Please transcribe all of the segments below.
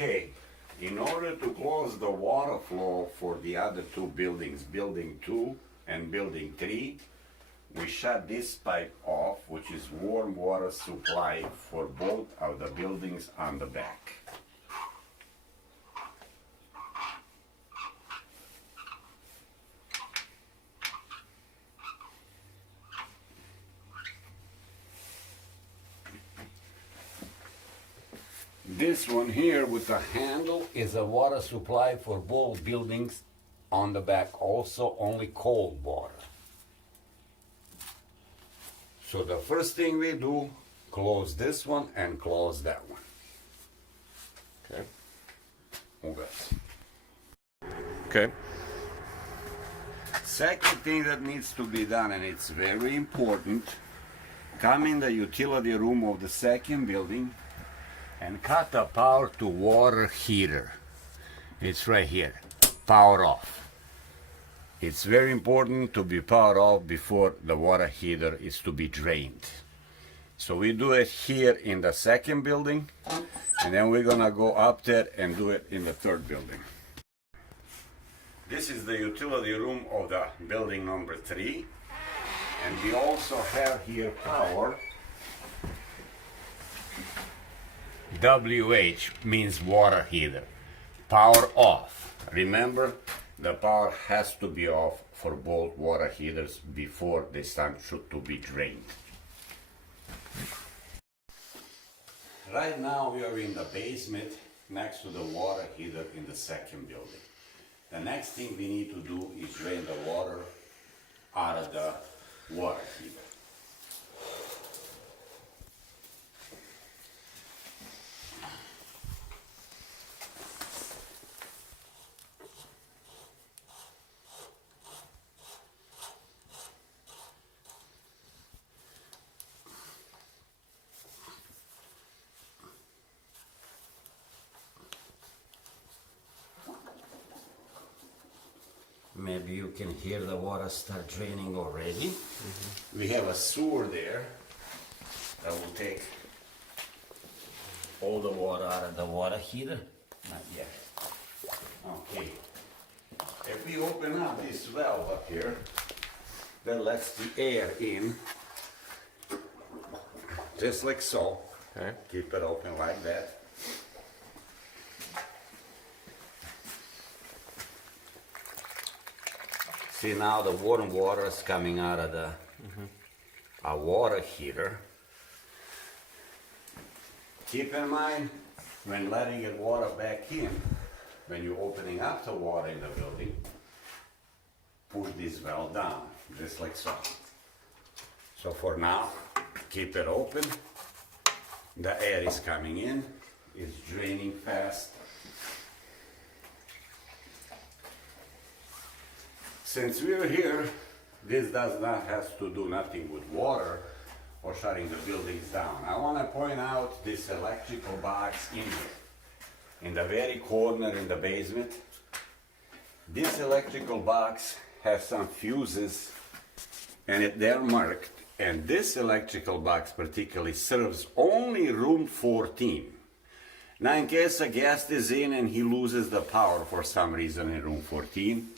Okay, in order to close the water flow for the other two buildings, building 2 and building 3, we shut this pipe off, which is warm water supply for both of the buildings on the back. This one here with the handle is a water supply for both buildings on the back, also only cold water. So the first thing we do, close this one and close that one. Okay. Okay. Second thing that needs to be done, and it's very important, come in the utility room of the second building and cut the power to water heater. It's right here, power off. It's very important to be powered off before the water heater is to be drained. So we do it here in the second building, and then we're gonna go up there and do it in the third building. This is the utility room of the building number 3, and we also have here power. WH means water heater. Power off. Remember, the power has to be off for both water heaters before they start to be drained. Right now we are in the basement next to the water heater in the second building. The next thing we need to do is drain the water out of the water heater. Maybe you can hear the water start draining already. We have a sewer there that will take all the water out of the water heater. Not yet. Okay. If we open up this valve up here, that lets the air in, just like so. Okay. Keep it open like that. See, now the warm water is coming out of the water heater. Keep in mind, when letting the water back in, when you're opening up the water in the building, push this valve down, just like so. So for now, keep it open. The air is coming in, it's draining fast. Since we're here, this does not have to do nothing with water or shutting the buildings down. I want to point out this electrical box in here, in the very corner in the basement. This electrical box has some fuses and they're marked. And this electrical box particularly serves only room 14. Now in case a guest is in and he loses the power for some reason in room 14,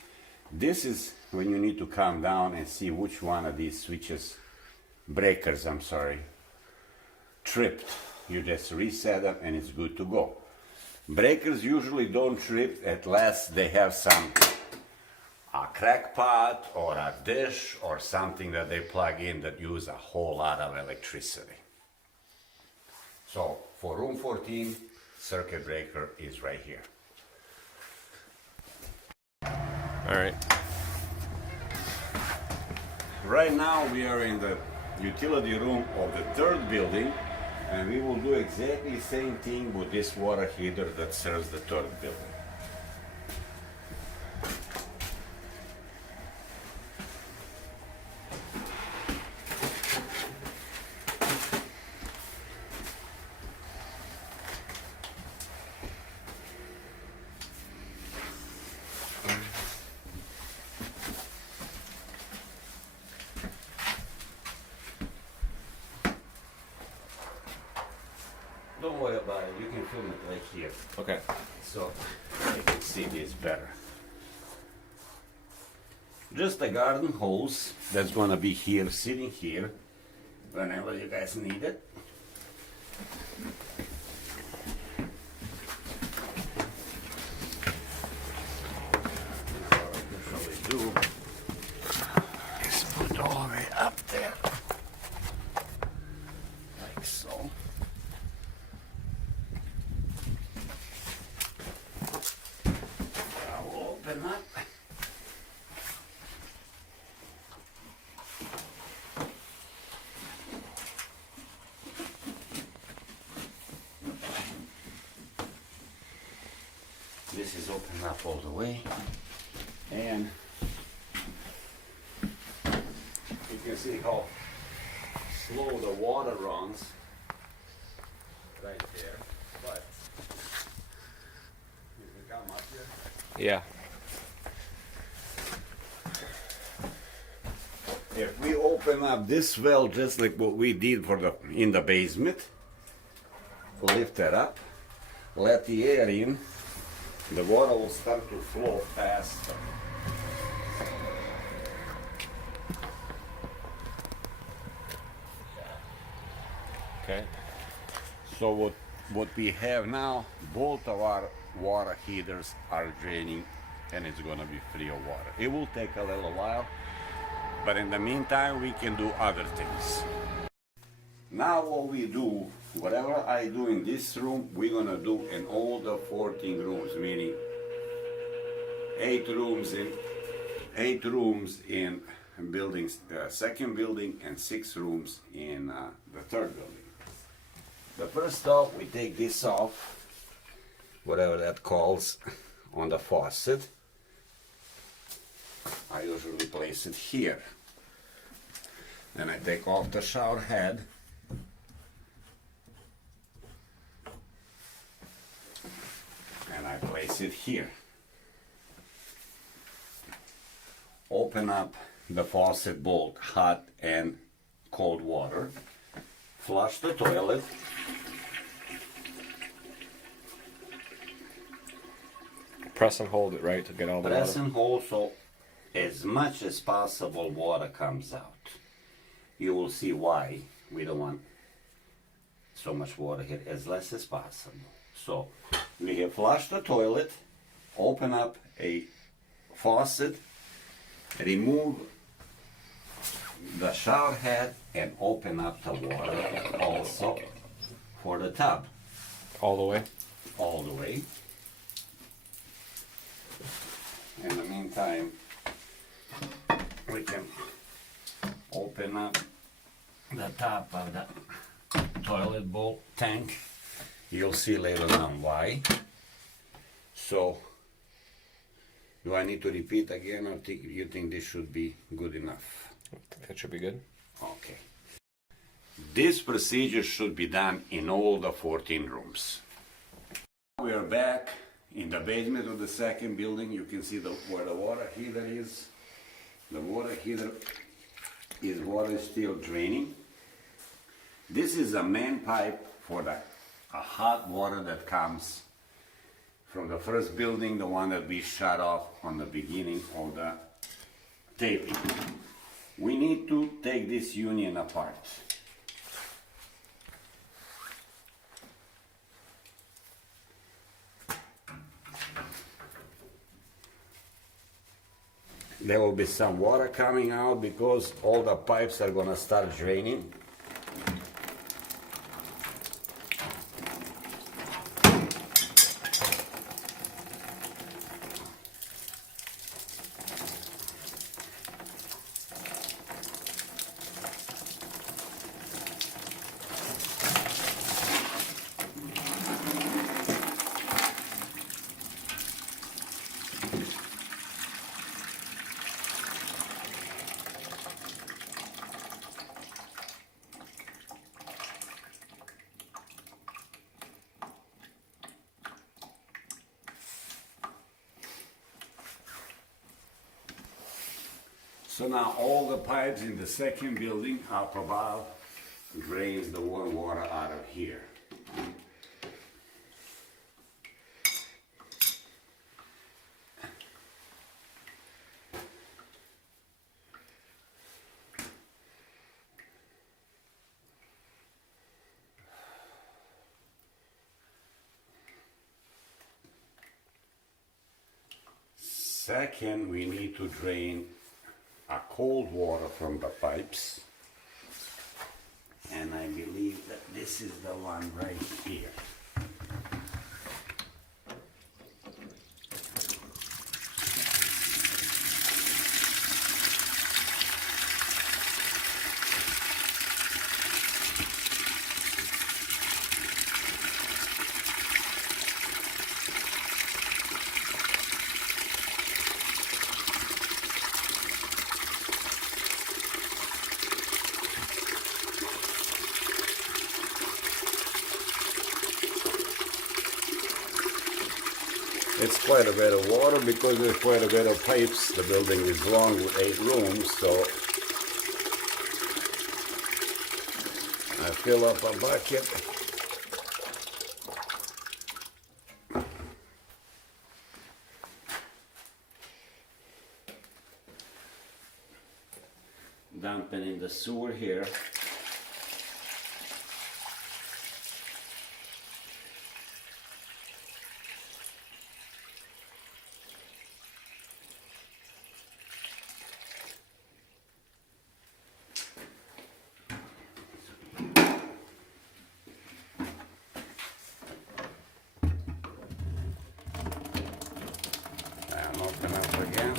this is when you need to come down and see which one of these breakers, tripped. You just reset them and it's good to go. Breakers usually don't trip unless they have a crack pot or a dish or something that they plug in that use a whole lot of electricity. So for room 14, circuit breaker is right here. All right. Right now we are in the utility room of the third building, and we will do exactly the same thing with this water heater that serves the third building. Don't worry about it. You can film it right here, Okay. so you can see this better. Just a garden hose that's gonna be here, sitting here, whenever you guys need it. What I usually do is put all the way up there, like so. I will open up. This is open up all the way, and you can see how slow the water runs right there. But if we come up here, Yeah. if we open up this well just like what we did for the in the basement, lift it up, let the air in, the water will start to flow faster. Okay. So what we have now, both of our water heaters are draining, and it's gonna be free of water. It will take a little while, but in the meantime we can do other things. Now what we do, whatever I do in this room, we're gonna do in all the 14 rooms, meaning 8 rooms in buildings, second building, and 6 rooms in the third building. The first off, we take this off, whatever that calls, on the faucet. I usually place it here. Then I take off the shower head. And I place it here. Open up the faucet bolt, hot and cold water. Flush the toilet. Press and hold it, right, to get all the Press water. and hold so as much as possible water comes out. You will see why we don't want so much water here, as less as possible. So we have flushed the toilet, open up a faucet, remove the shower head, and open up the water also for the tub All the way. all the way. In the meantime, we can open up the top of the toilet bowl tank. You'll see later on why. So, do I need to repeat again, or you think this should be good enough? That should be good. Okay. This procedure should be done in all the 14 rooms. We are back in the basement of the second building. You can see where the water heater is. The water heater is water still draining. This is a main pipe for the hot water that comes from the first building, the one that we shut off on the beginning of the taping. We need to take this union apart. There will be some water coming out because all the pipes are gonna start draining. So now all the pipes in the second building up above drains the warm water out of here. Second, we need to drain a cold water from the pipes. And I believe that this is the one right here. It's quite a bit of water because there's quite a bit of pipes. The building is long with 8 rooms, so I fill up a bucket. Dump it in the sewer here. Open up again.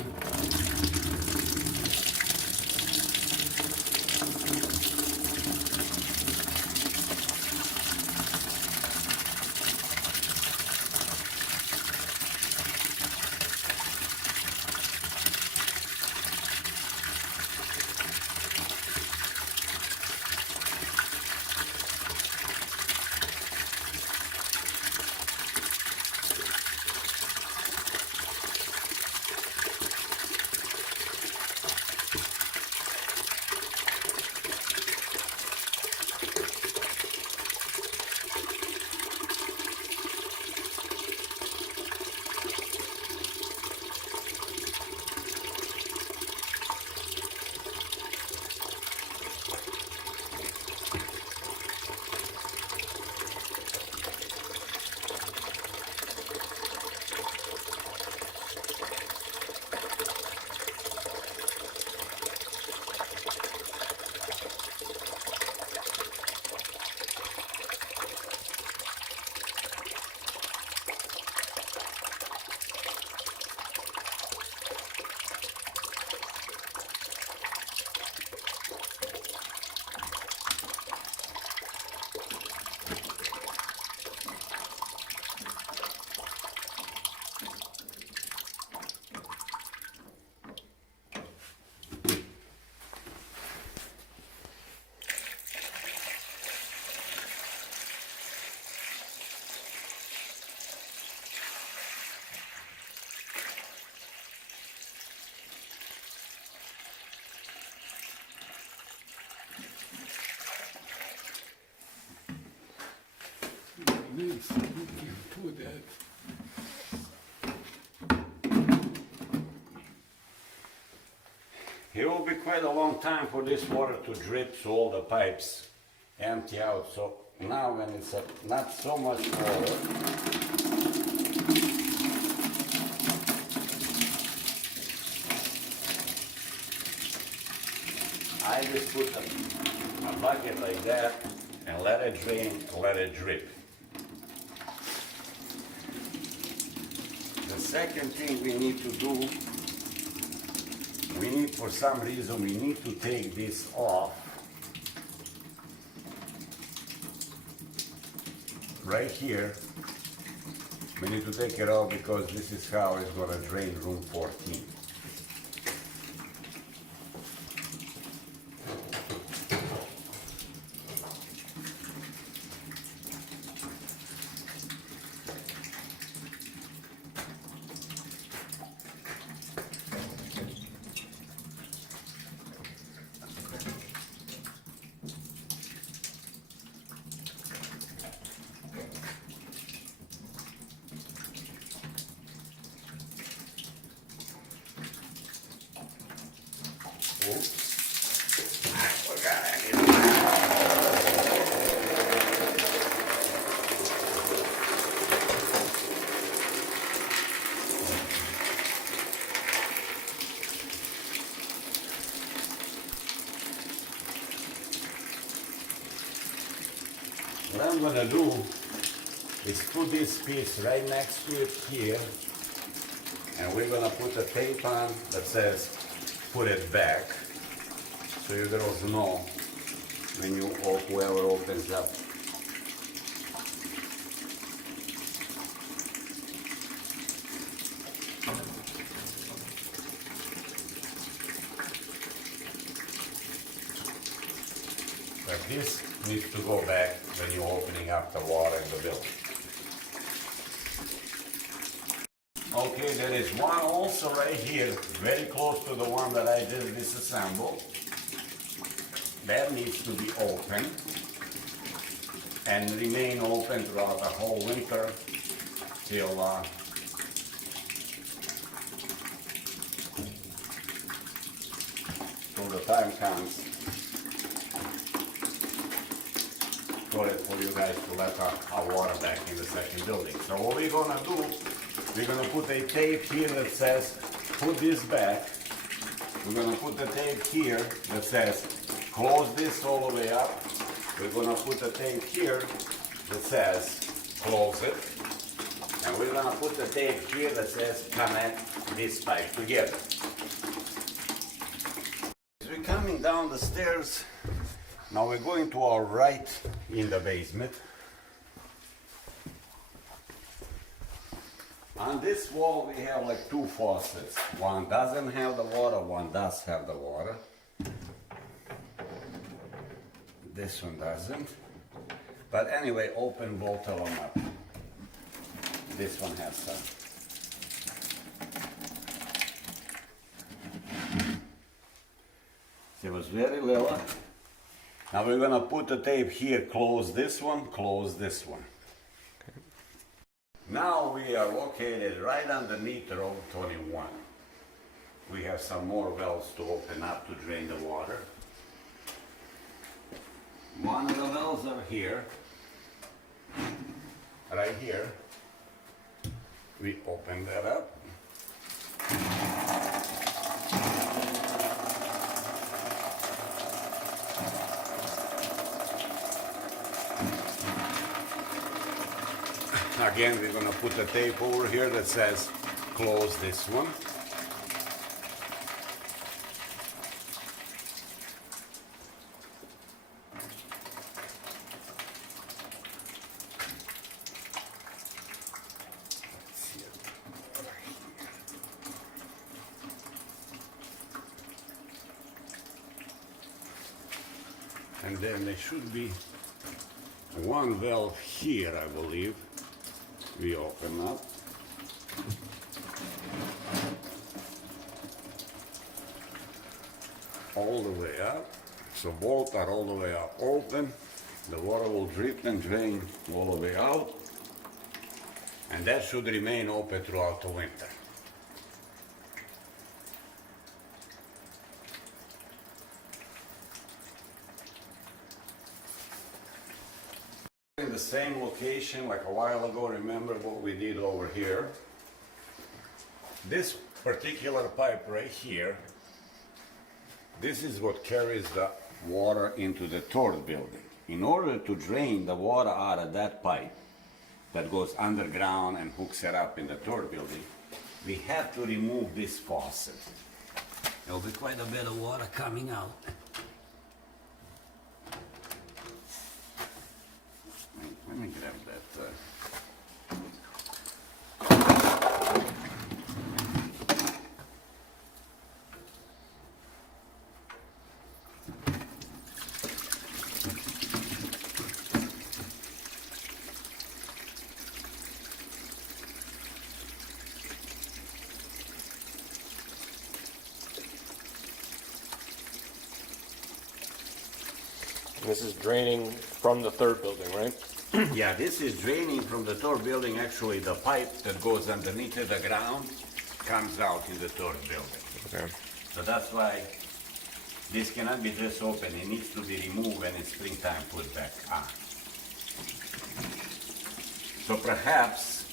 Needs looking for that. It will be quite a long time for this water to drip so all the pipes empty out. So now when it's not so much water, I just put a bucket like that and let it drain, let it drip. The second thing we need to do, for some reason, we need to take this off. Right here, we need to take it off because this is how it's going to drain room 14. Oops. I forgot I didn't. gonna do is put this piece right next to it here, and we're gonna put a tape on that says put it back, so you girls know when you or whoever opens up. But this needs to go back when you're opening up the water in the building. Okay, there is one also right here, very close to the one that I just disassembled. That needs to be open and remain open throughout the whole winter till the time comes for you guys to let our water back in the second building. So what we're gonna do, we're gonna put a tape here that says put this back. We're gonna put the tape here that says close this all the way up. We're gonna put a tape here that says close it. And we're gonna put the tape here that says connect this pipe together. As we're coming down the stairs, now we're going to our right in the basement. On this wall we have like two faucets. One doesn't have the water, one does have the water. This one doesn't. But anyway, open both of them up. This one has some. It was very little. Now we're gonna put the tape here, close this one, close this one. Okay. Now we are located right underneath the road 21. We have some more wells to open up to drain the water. One of the wells are here, right here. We open that up. Again, we're going to put a tape over here that says close this one. And then there should be one valve here, I believe. We open up. All the way up. So both are all the way up open. The water will drip and drain all the way out. And that should remain open throughout the winter. In the same location like a while ago, remember what we did over here? This particular pipe right here, this is what carries the water into the third building. In order to drain the water out of that pipe that goes underground and hooks it up in the third building, we have to remove this faucet. There'll be quite a bit of water coming out. Let me grab that. This is draining from the third building, right? Yeah, this is draining from the third building. Actually, the pipe that goes underneath the ground comes out in the third building. Okay. So that's why this cannot be just open. It needs to be removed and in springtime put back on. So perhaps,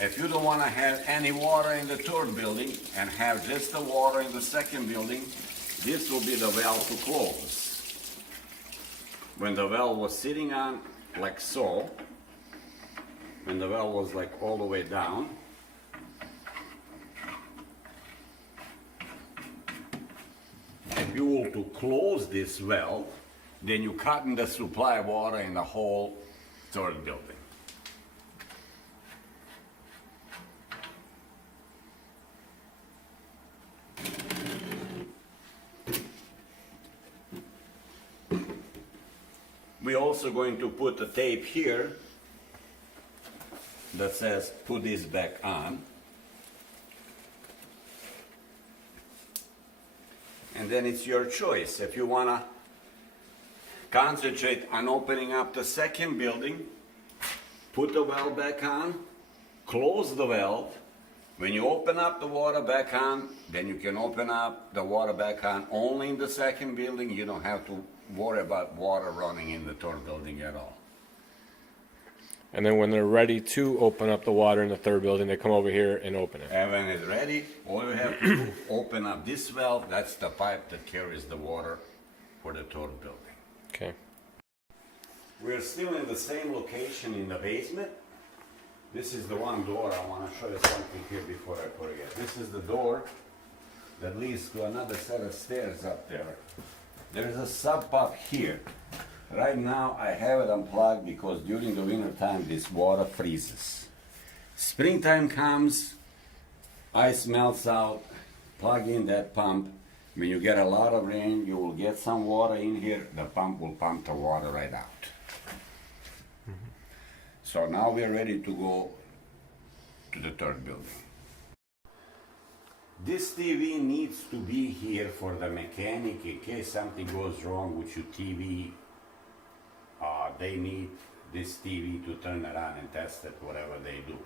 if you don't want to have any water in the third building and have just the water in the second building, this will be the valve to close. When the valve was sitting on like so, and the well was like all the way down. If you were to close this well, then you cut in the supply water in the whole third building. We're also going to put a tape here that says put this back on. And then it's your choice. If you want to concentrate on opening up the second building, put the well back on, close the valve. When you open up the water back on, then you can open up the water back on only in the second building. You don't have to worry about water running in the third building at all. And then when they're ready to open up the water in the third building, they come over here and open it. And when it's ready, all you have to do, open up this valve. That's the pipe that carries the water for the third building. Okay. We're still in the same location in the basement. This is the one door. I want to show you something here before I forget. This is the door that leads to another set of stairs up there. There's a sub pump here. Right now I have it unplugged because during the winter time this water freezes. Springtime comes, ice melts out, plug in that pump. When you get a lot of rain, you will get some water in here, the pump will pump the water right out. So now we're ready to go to the third building. This TV needs to be here for the mechanic in case something goes wrong with your TV. They need this TV to turn it on and test it, whatever they do.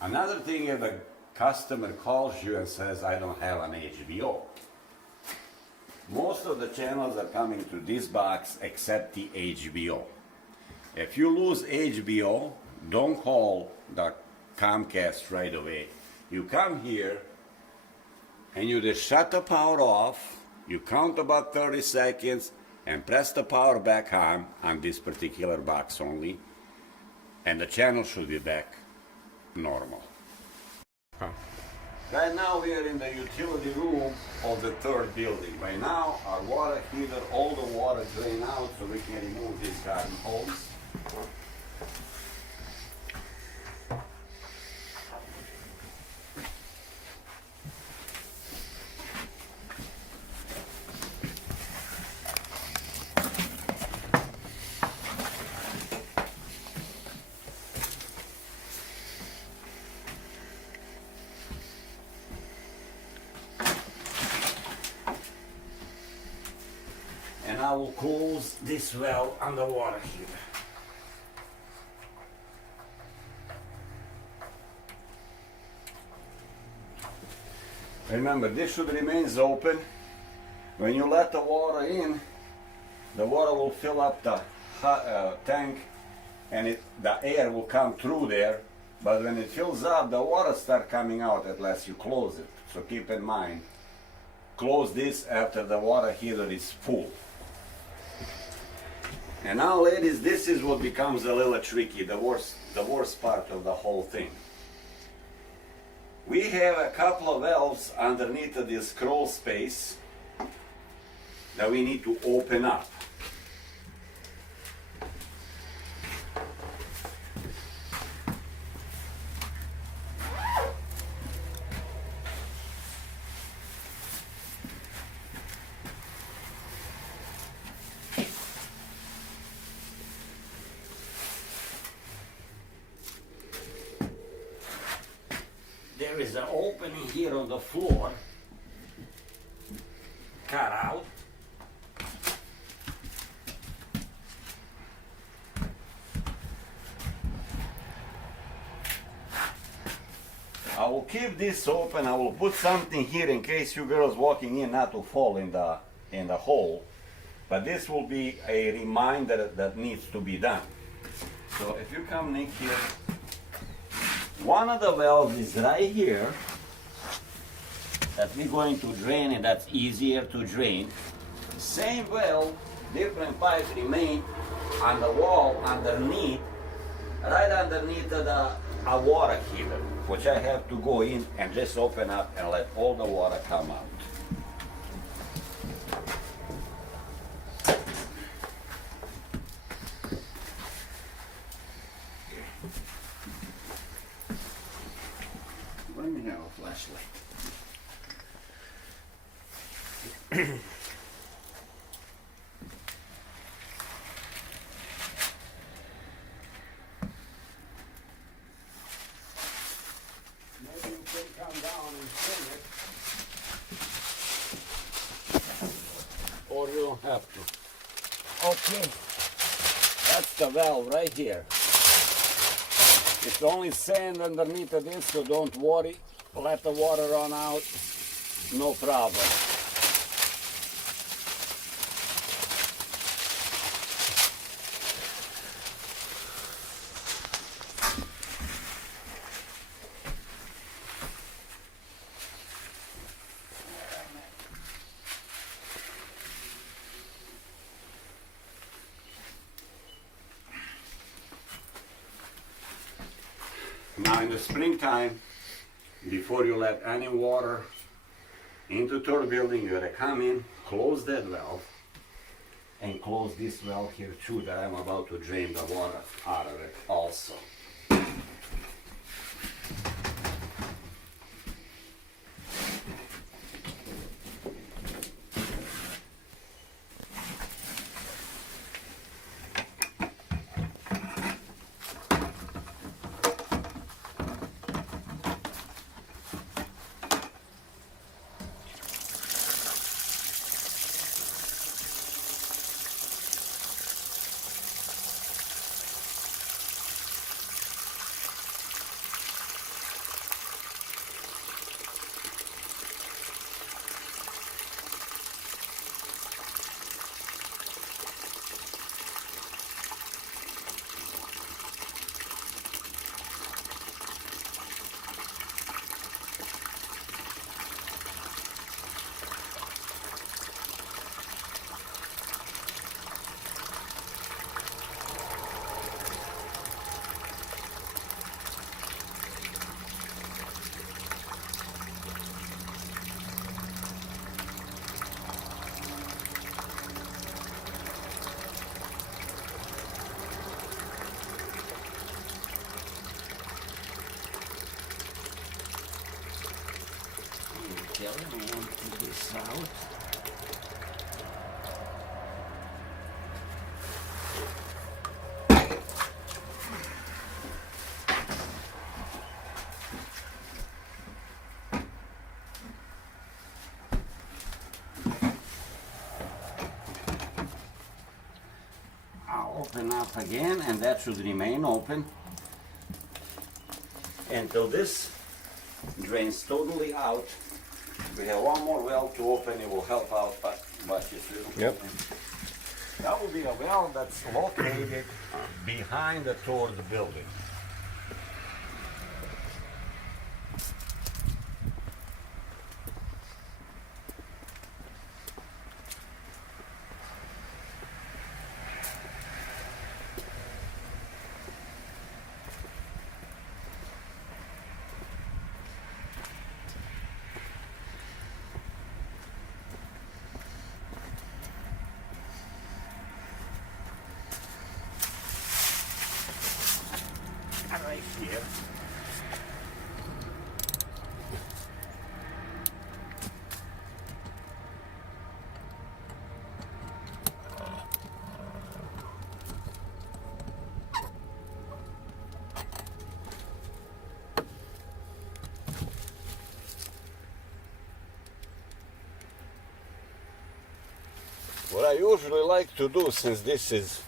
Another thing, if a customer calls you and says, I don't have an HBO. Most of the channels are coming to this box except the HBO. If you lose HBO, don't call the Comcast right away. You come here and you just shut the power off, you count about 30 seconds and press the power back on this particular box only, and the channel should be back normal. Oh. Right now we are in the utility room of the third building. By now our water heater, all the water drain out so we can remove these garden hose. And I will close this well on the water heater. Remember, this should remain open. When you let the water in, the water will fill up the tank and the air will come through there. But when it fills up, the water starts coming out unless you close it. So keep in mind, close this after the water heater is full. And now, ladies, this is what becomes a little tricky, the worst part of the whole thing. We have a couple of valves underneath of this crawl space that we need to open up. There is an opening here on the floor, cut out. I will keep this open. I will put something here in case you girls walking in not to fall in the hole. But this will be a reminder that needs to be done. So if you come, Nick, here. One of the valves is right here that we're going to drain, and that's easier to drain. Same valve different pipes remain on the wall underneath, right underneath the a water heater, which I have to go in and just open up and let all the water come out. Let me have a flashlight. Maybe you can come down and swing it. Or you don't have to. Okay. That's the valve right here. It's only sand underneath of this, so don't worry. Let the water run out. No problem. Now in the springtime, before you let any water into third building, you gotta come in, close that valve, and close this valve here too that I'm about to drain the water out of it also. Okay, I want to get this out. I'll open up again, and that should remain open until drains totally out. We have one more valve to open, it will help out, but if you Yep. that will be a valve that's located behind the third building. Right here. What I usually like to do, since this is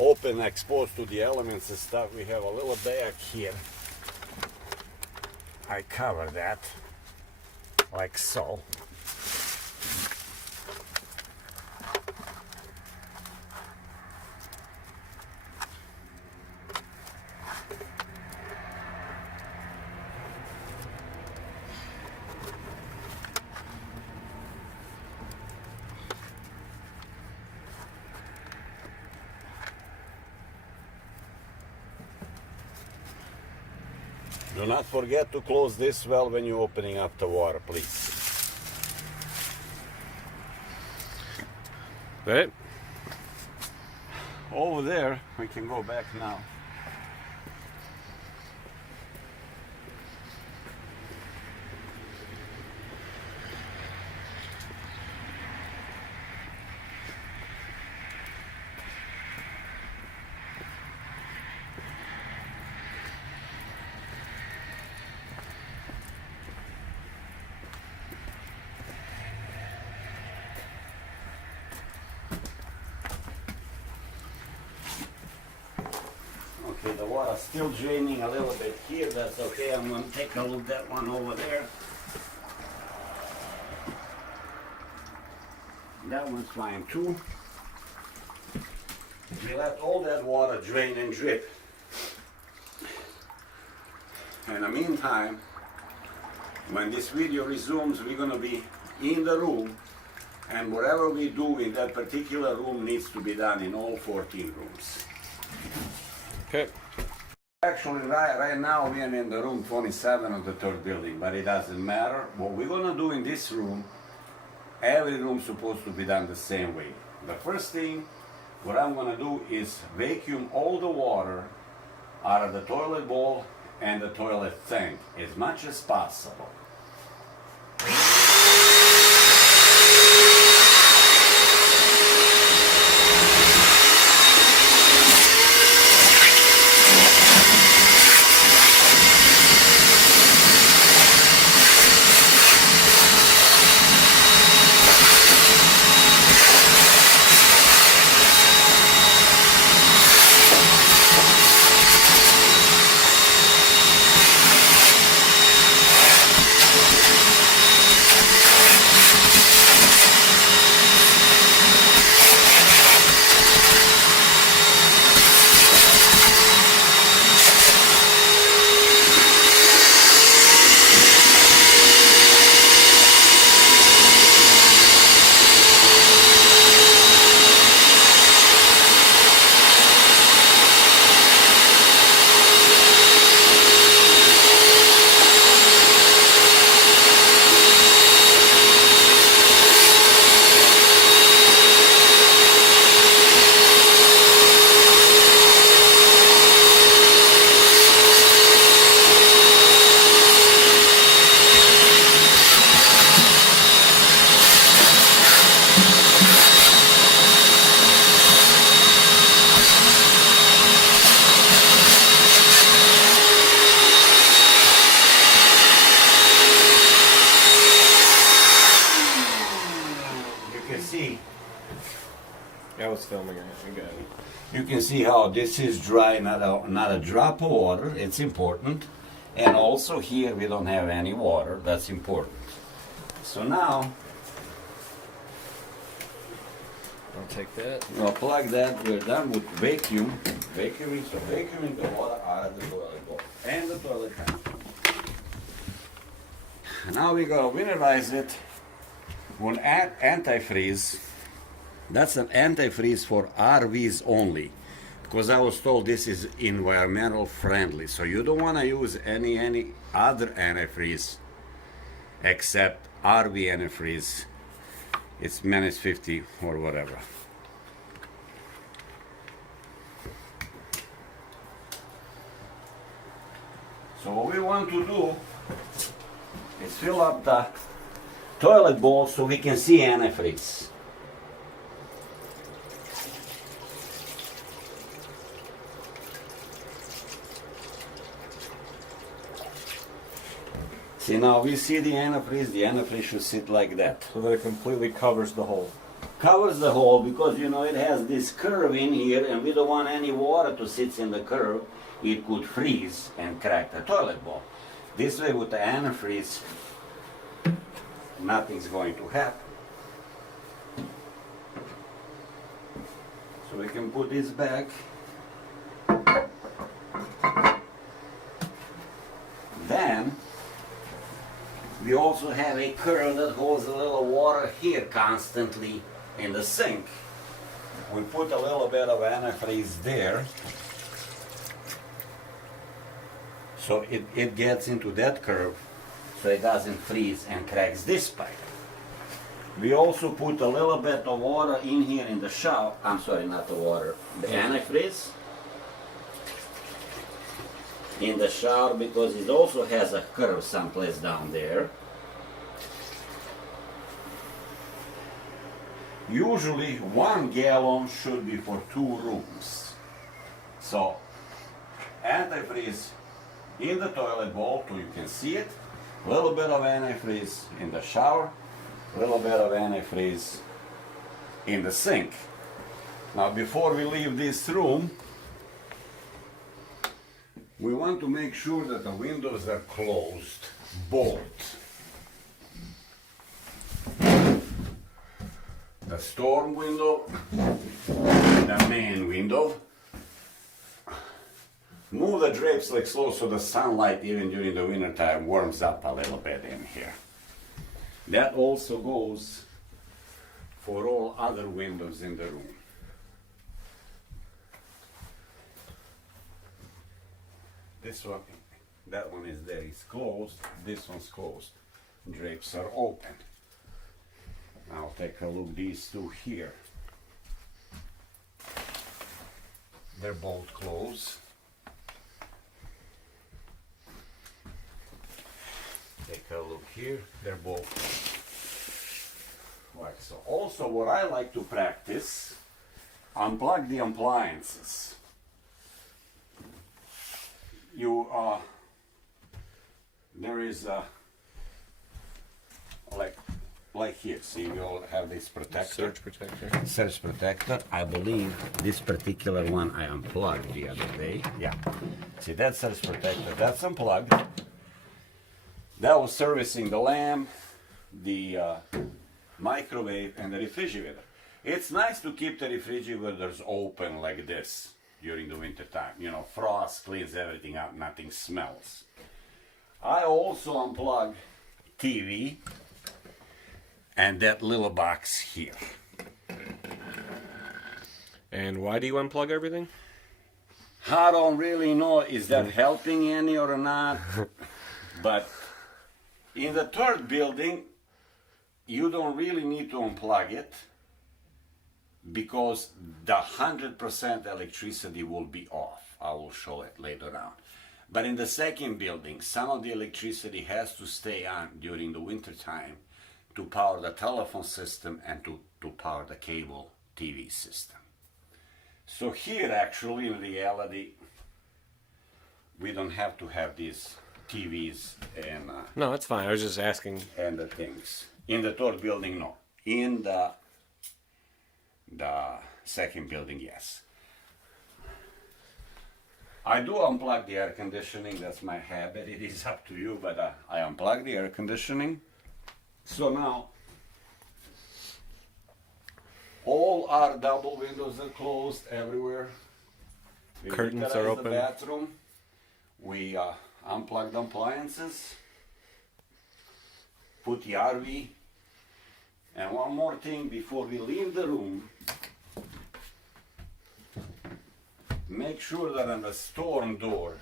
open, exposed to the elements and stuff, we have a little bag here. I cover that like so. Do not forget to close this well when you're opening up the water, please. That Over there, we can go back now. Okay, the water's still draining a little bit here, that's okay. I'm gonna take a look at that one over there. That one's fine too. We let all that water drain and drip. In the meantime, when this video resumes, we're gonna be in the room, and whatever we do in that particular room needs to be done in all 14 rooms. okay. Actually, right now we are in the room 27 of the third building, but it doesn't matter. What we're gonna do in this room, every room's supposed to be done the same way. The first thing, what I'm gonna do is vacuum all the water out of the toilet bowl and the toilet tank as much as possible. I was filming it. I got it. You can see how this is dry, not a drop of water. It's important. And also here we don't have any water. That's important. So now I'll take that. we'll plug that. We're done with vacuuming. So vacuuming the water out of the toilet bowl and the toilet tank. Now we gotta winterize it with antifreeze. That's an antifreeze for RVs only, because I was told this is environmental friendly. So you don't want to use any other antifreeze except RV antifreeze. It's -50 or whatever. So what we want to do is fill up the toilet bowl so we can see antifreeze. See, now we see the antifreeze should sit like that. So that it completely covers the hole. Covers the hole because, you know, it has this curve in here and we don't want any water to sit in the curve. It could freeze and crack the toilet bowl. This way with the antifreeze, nothing's going to happen. So we can put this back. Then we also have a curve that holds a little water here constantly in the sink. We put a little bit of antifreeze there So it gets into that curve so it doesn't freeze and cracks this pipe. We also put a little bit of water in here in the shower. I'm sorry, not the water, the antifreeze in the shower because it also has a curve someplace down there. Usually 1 gallon should be for 2 rooms. So antifreeze in the toilet bowl so you can see it. A little bit of antifreeze in the shower. A little bit of antifreeze in the sink. Now before we leave this room, we want to make sure that the windows are closed, both. The storm window, the main window. Move the drapes like slow so the sunlight even during the winter time warms up a little bit in here. That also goes for all other windows in the room. This one, that one is there, it's closed, this one's closed. Drapes are open. Now take a look, these two here. They're both closed. Take a look here, they're both like so. Also, what I like to practice, unplug the appliances. There is a, like here, see, we all have this protector. Surge protector. Surge protector. I believe this particular one I unplugged the other day. Yeah. See, that surge protector, that's unplugged. That was servicing the lamp, the microwave, and the refrigerator. It's nice to keep the refrigerators open like this during the winter time. You know, frost cleans everything out, nothing smells. I also unplug TV and that little box here. And why do you unplug everything? I don't really know, is that helping any or not? But in the third building, you don't really need to unplug it because the 100% electricity will be off. I will show it later on. But in the second building, some of the electricity has to stay on during the winter time to power the telephone system and to power the cable TV system. So here actually in reality, we don't have to have these TVs and No, that's fine. I was just asking. and the things. In the third building, no. In the second building, yes. I do unplug the air conditioning, that's my habit. It is up to you, but I unplug the air conditioning. So now, all our double windows are closed everywhere. We Curtains are winterize open. The bathroom. We unplug the appliances. Put the RV. And one more thing before we leave the room. Make sure that on the storm door,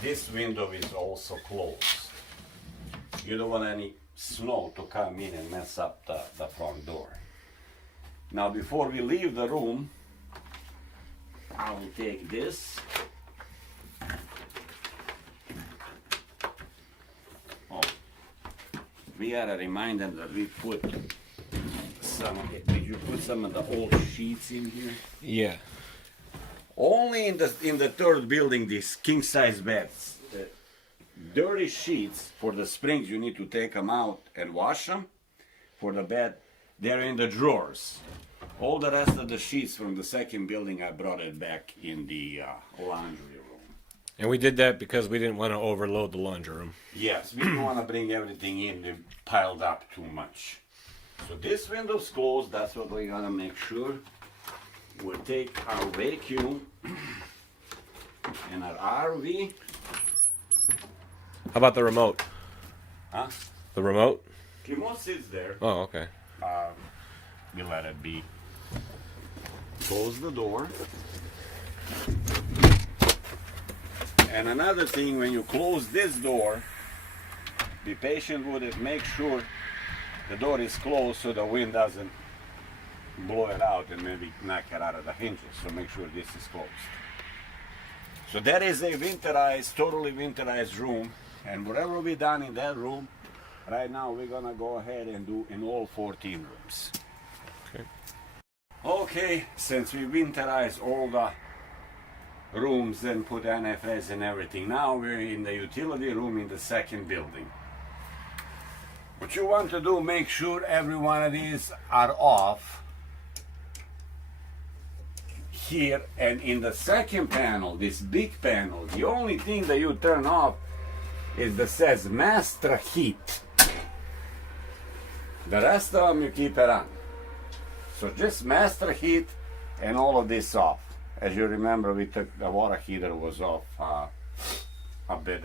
this window is also closed. You don't want any snow to come in and mess up the front door. Now before we leave the room, I will take this. Oh, we gotta remind them that we put some, did you put some of the old sheets in here? Yeah. Only in the third building, these king size beds. The dirty sheets for the springs, you need to take them out and wash them. For the bed, they're in the drawers. All the rest of the sheets from the second building, I brought it back in the laundry room. And we did that because we didn't want to overload the laundry room. Yes, we don't want to bring everything in, they piled up too much. So this window's closed, that's what we're gonna make sure. We'll take our vacuum and our RV. How about the remote? Huh? The remote? Remote sits there. Oh, okay. We let it be. Close the door. And another thing, when you close this door, be patient with it. Make sure the door is closed so the wind doesn't blow it out and maybe knock it out of the hinges. So make sure this is closed. So that is a winterized, totally winterized room. And whatever we done in that room, right now we're gonna go ahead and do in all 14 rooms. Okay. Okay, since we winterized all the rooms and put NFS and everything, now we're in the utility room in the second building. What you want to do, make sure every one of these are off here, and in the second panel, this big panel, the only thing that you turn off is that says master heat. The rest of them you keep it on. So just master heat and all of this off. As you remember, we took the water heater was off a bit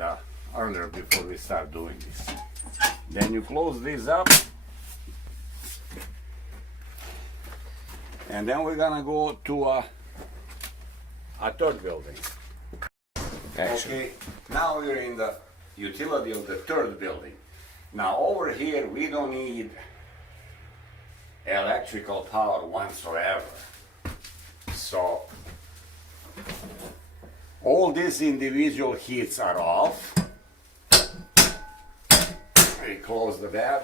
earlier before we start doing this. Then you close this up, and then we're gonna go to a third building. Action. Okay, now we're in the utility of the third building. Now over here we don't need electrical power whatsoever. So all these individual heats are off. We close the valve.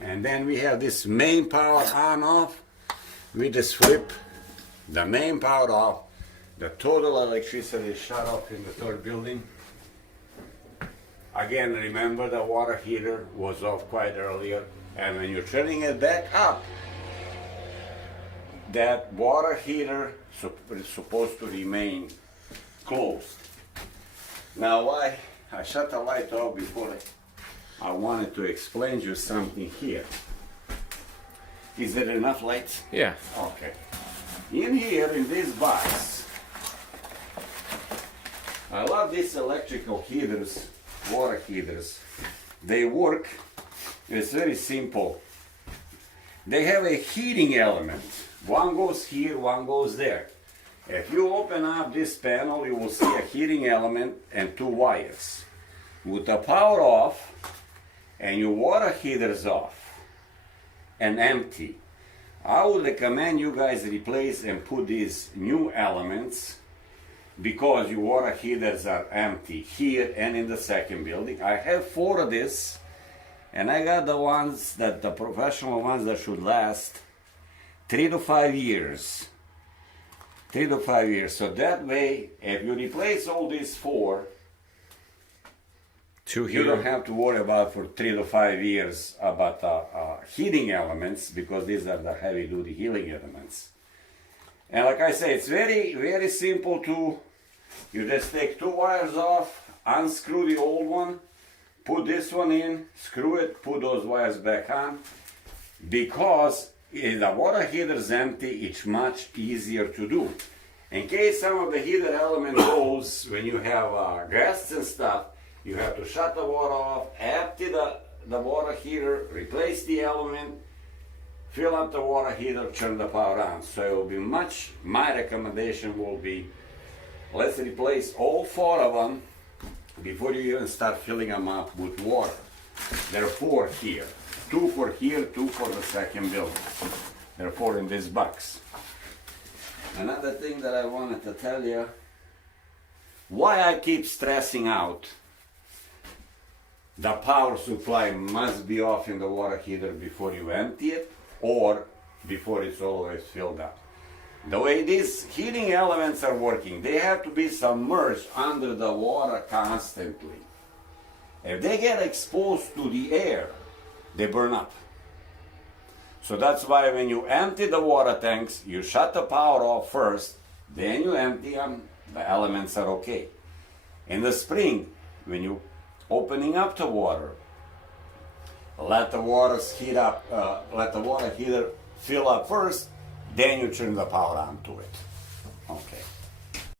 And then we have this main power on off. We just flip the main power off. The total electricity is shut off in the third building. Again, remember the water heater was off quite earlier. And when you're turning it back up, that water heater is supposed to remain closed. Now why I shut the light off before I wanted to explain you something here. Is there enough light? Yeah. Okay. In here, in this box, I love these electrical heaters, water heaters. They work, it's very simple. They have a heating element. One goes here, one goes there. If you open up this panel, you will see a heating element and two wires. With the power off and your water heaters off and empty, I would recommend you guys replace and put these new elements because your water heaters are empty here and in the second building. I have 4 of this, and I got the ones that the professional ones that should last 3 to 5 years. 3 to 5 years. So that way, if you replace all these 4, you don't have to worry about for 3 to 5 years about heating elements, because these are the heavy duty heating elements. And like I say, it's very, very simple to, you just take 2 wires off, unscrew the old one, put this one in, screw it, put those wires back on, because if the water heater is empty, it's much easier to do. In case some of the heater element goes when you have guests and stuff, you have to shut the water off, empty the water heater, replace the element, fill up the water heater, turn the power on. So it will be much, my recommendation will be, let's replace all 4 of them before you even start filling them up with water. There are 4 here. 2 for here, 2 for the second building. There are 4 in this box. Another thing that I wanted to tell you, why I keep stressing out, the power supply must be off in the water heater before you empty it, or before it's always filled up. The way these heating elements are working, they have to be submerged under the water constantly. If they get exposed to the air, they burn up. So that's why when you empty the water tanks, you shut the power off first, then you empty them, the elements are okay. In the spring, when you opening up the water, let the water heat up, let the water heater fill up first, then you turn the power on to it. Okay.